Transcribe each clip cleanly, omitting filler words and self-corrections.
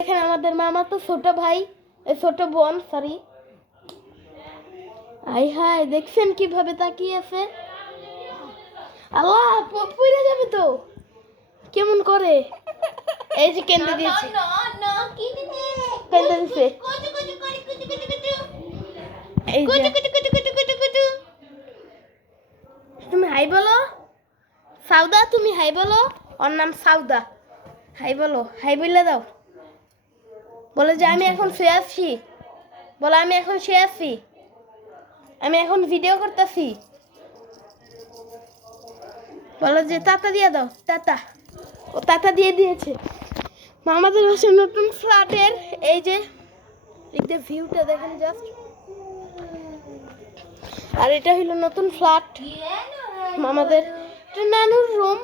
দেখেন আমাদের মামা তো ছোট ভাই, ছোট বোন, সরি। আই হাই, দেখছেন কিভাবে তাকিয়ে আছে? আল্লাহ, পড়ে যাবে তো। কেমন করে? এই যে কেন্দ্রে দিয়েছে, কেন্দ্রে দিয়েছে। এই যে তুমি হাই বলো সাউদা, তুমি হাই বলো। ওর নাম সাউদা। হাই বলো, হাই বলে দাও। বলে যে আমি এখন শুয়ে আছি। বলো আমি এখন শুয়ে আছি, আমি এখন ভিডিও করতেছি। বলো যে তাতা দিয়ে দাও, তাতা। ও তাতা দিয়ে দিয়েছে। আমাদের বাসায় নতুন ফ্ল্যাটের এই যে ভিউটা দেখেন জাস্ট। আর এটা হইলো নতুন ফ্ল্যাট আমাদের, এটা নানুর রুম।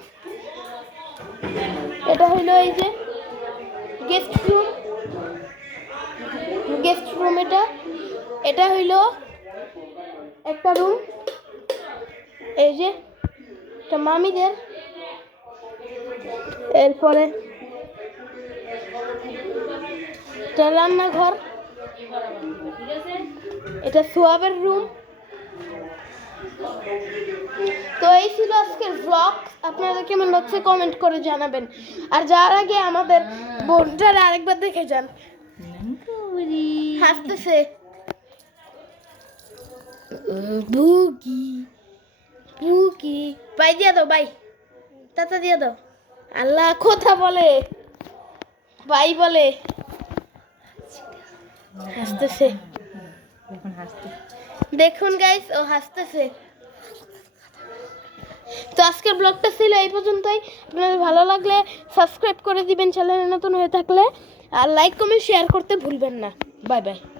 এটা হইলো এই যে গেস্ট রুম, গেস্ট রুম। এটা এটা হইলো একটা রুম। এই যে এটা মামিদের। এরপরে এটা রান্নাঘর, এটা সোয়াবের রুম। তো এই ছিল আজকের ব্লগ। আপনাদের কেমন লাগছে কমেন্ট করে জানাবেন। আর যার আগে আমাদের বোনটার আরেকবার দেখে যান, হাসতেছে। বুকি বুকি বাই দিয়ে দাও, বাই তাতা দিয়ে দাও। আল্লাহ, কথা বলে, বাই বলে, হাসতেছে। দেখুন গাইস, ও হাসতেছে। তো আজকের ব্লগটা ছিল এই পর্যন্তই। আপনাদের ভালো লাগলে সাবস্ক্রাইব করে দিবেন চ্যানেলে নতুন হয়ে থাকলে, আর লাইক কমেন্ট শেয়ার করতে ভুলবেন না। Bye bye.